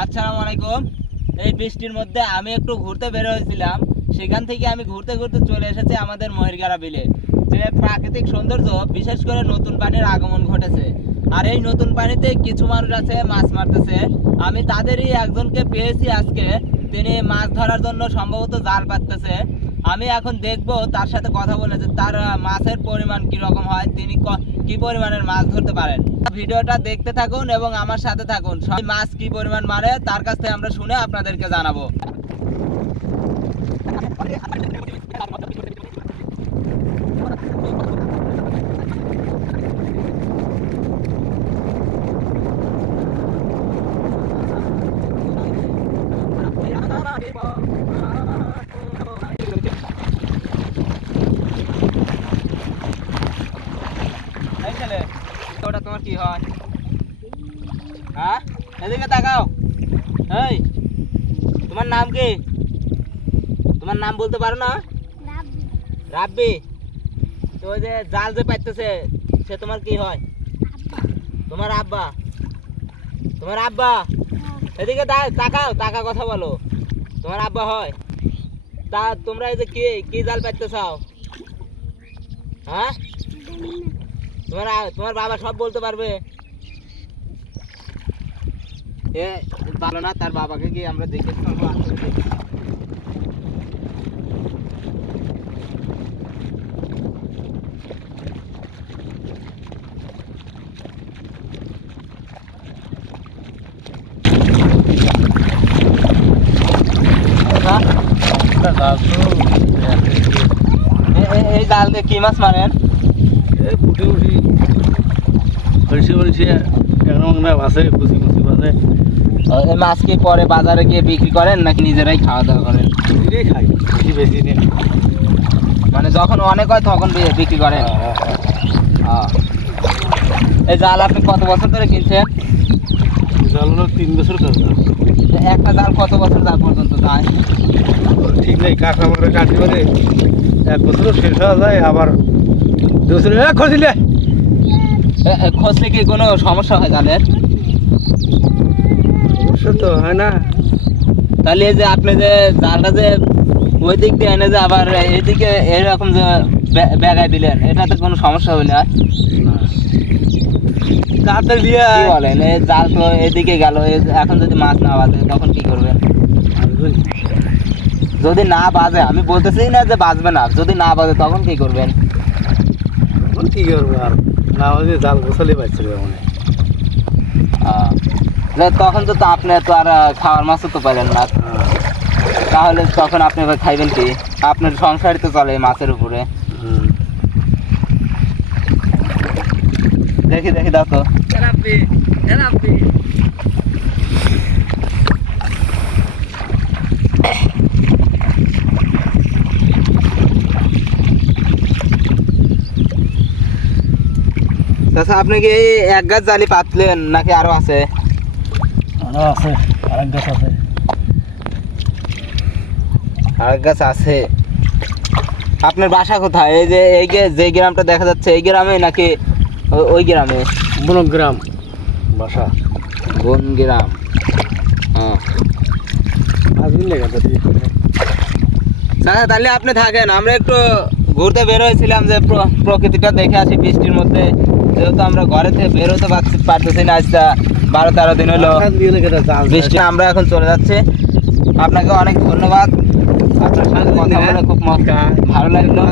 আসসালামু আলাইকুম। এই বৃষ্টির মধ্যে আমি একটু ঘুরতে বের হয়েছিলাম, সেখান থেকে আমি ঘুরতে ঘুরতে চলে এসেছি আমাদের মহিরগাড়া বিলে। যে প্রাকৃতিক সৌন্দর্য, বিশেষ করে নতুন পানির আগমন ঘটেছে। আর এই নতুন পানিতে কিছু মানুষ আছে মাছ মারতেছে। আমি তাদেরই একজনকে পেয়েছি আজকে, তিনি মাছ ধরার জন্য সম্ভবত জাল পাততেছে। আমি এখন দেখবো, তার সাথে কথা বলে যে তার মাছের পরিমাণ কি রকম হয়, তিনি কি পরিমাণের মাছ ধরতে পারেন। ভিডিওটা দেখতে থাকুন এবং আমার সাথে থাকুন। সবাই মাছ কি পরিমাণ মারে তার কাছ থেকে আমরা শুনে আপনাদেরকে জানাবো। এই ছেলে, ওটা তোমার কি হয়? হ্যাঁ, এদিকে তাকাও। এই, তোমার নাম কি? তোমার নাম বলতে পারো না? রাব্বি। তো ওই যে জাল যে পাইতেছে, সে তোমার কি হয়? তোমার আব্বা। তোমার আব্বা, এদিকে তাকাও, তাকা কথা বলো। তোমার আব্বা হয়? তা তোমরা এই যে কি কি জাল পাইতেছাও? হ্যাঁ, তোমার বাবা সব বলতে পারবে? এ ভালো না, তার বাবাকে কি আমরা জিজ্ঞেস করবো? এই জাল দিয়ে কি মাছ মারেন? পুঁটি উঠি হয়েছে আছে কুচি মুচি আছে। এই মাছ কি পরে বাজারে গিয়ে বিক্রি করেন নাকি নিজেরাই খাওয়া দাওয়া করেন? নিজেই খাই, বেশি বেশি নিয়ে। মানে যখন অনেক হয় তখন বিক্রি করেন? এই জাল আপনি কত বছর ধরে কিনছেন? জাল হলো 3 বছর কাজ। একটা জাল কত বছর যা পর্যন্ত যায়? ঠিক নেই, কাঁকড়া মাকড়া কাটি মানে 1 বছরও শেষ হওয়া যায়, আবার 2 বছর খসিলে খসলে কি কোনো সমস্যা হয় জালের? সমস্যা তো হয় না। তাহলে এই যে আপনি যে জালটা যে ওই দিক দিয়ে এনে যে আবার এইদিকে এরকম যে ব্যাগায় দিলেন, এটাতে কোনো সমস্যা হবে না? তাতে দিয়ে কি বলেন, এই জাল তো এদিকে গেল, এখন যদি মাছ না বাজে তখন কি করবেন? যদি না বাজে, আমি বলতেছি না যে বাজবে না, যদি না বাজে তখন কি করবেন? তখন কি করবো আর না বাজে জাল গোছালে পাচ্ছে মানে। তখন তো আপনি তো আর খাওয়ার মাছও তো পেলেন না, তাহলে তখন আপনি খাইবেন কি? আপনার সংসারই তো চলে মাছের উপরে। দেখি দেখি দাও তো। আচ্ছা, আপনি কি এই এক গাছ জালি পাতলেন নাকি আরো আছে? আছে, আরেক গাছ আছে। আরেক গাছ আছে। আপনার বাসা কোথায়? এই যে যে গ্রামটা দেখা যাচ্ছে, এই গ্রামে নাকি ওই গ্রামে? বনগ্রাম বাসা। বনগ্রাম। হ্যাঁ, তাহলে আপনি থাকেন, আমরা একটু ঘুরতে বের হয়েছিলাম যে প্রকৃতিটা দেখে আসি বৃষ্টির মধ্যে। যেহেতু আমরা ঘরে থেকে বের হতে পারতেছি না, আজকে 12-13 দিন হলো বৃষ্টি। আমরা এখন চলে যাচ্ছি। আপনাকে অনেক ধন্যবাদ, আপনার সাথে কথা বলে খুব ভালো লাগলো।